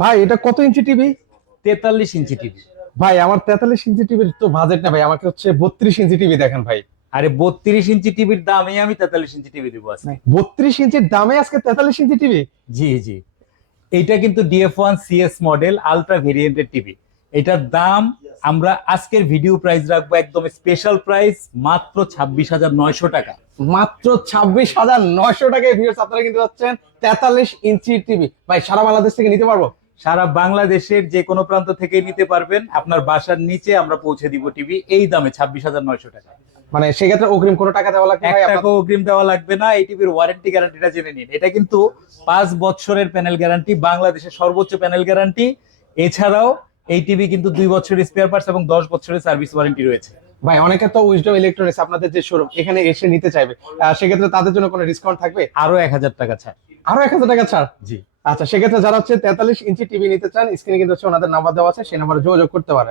ভাই এটা কত ইঞ্চি টিভি? 43 inch TV. ভাই আমার 43 ইঞ্চি টিভির তো বাজেট না ভাই, আমাকে হচ্ছে 32 ইঞ্চি টিভি দেখেন ভাই। আরে 32 ইঞ্চি টিভির দামে আমি 43 ইঞ্চি টিভি দিব আজকে। 32 ইঞ্চির দামে আজকে 43 ইঞ্চি টিভি? জি জি, এইটা কিন্তু DF1 CS মডেল আলট্রা ভেরিয়েন্টের টিভি। এটার দাম আমরা আজকের ভিডিও প্রাইস রাখবো একদম স্পেশাল প্রাইস, মাত্র 26,900 টাকা। মাত্র 26,900 টাকায় ভিউয়ার্স আপনারা কিন্তু পাচ্ছেন 43 ইঞ্চি টিভি। ভাই সারা বাংলাদেশ থেকে নিতে পারবো? সারা বাংলাদেশের যে কোনো প্রান্ত থেকে নিতে পারবেন, আপনার বাসার নিচে আমরা পৌঁছে দিব টিভি এই দামে 26,900 টাকা। মানে সেক্ষেত্রে অগ্রিম কোনো টাকা দেওয়া লাগবে এক ভাই? টাকাও অগ্রিম দেওয়া লাগবে না। এই টিভির ওয়ারেন্টি গ্যারান্টিটা জেনে নিন। এটা কিন্তু 5 বছরের প্যানেল গ্যারান্টি, বাংলাদেশের সর্বোচ্চ প্যানেল গ্যারান্টি। এছাড়াও এই টিভি কিন্তু 2 বছরের স্পেয়ার পার্টস এবং 10 বছরের সার্ভিস ওয়ারেন্টি রয়েছে। ভাই অনেকে তো উইজডম ইলেকট্রনিক্স আপনাদের যে শোরুম এখানে এসে নিতে চাইবে, সেক্ষেত্রে তাদের জন্য কোনো ডিসকাউন্ট থাকবে? আরো 1,000 টাকা ছাড়। আরো 1000 টাকা ছাড়? জি। আচ্ছা, সেক্ষেত্রে যারা হচ্ছে 43 ইঞ্চি টিভি নিতে চান, স্ক্রিনে কিন্তু হচ্ছে ওনাদের নাম্বার দেওয়া আছে, সেই নাম্বারে যোগাযোগ করতে পারেন।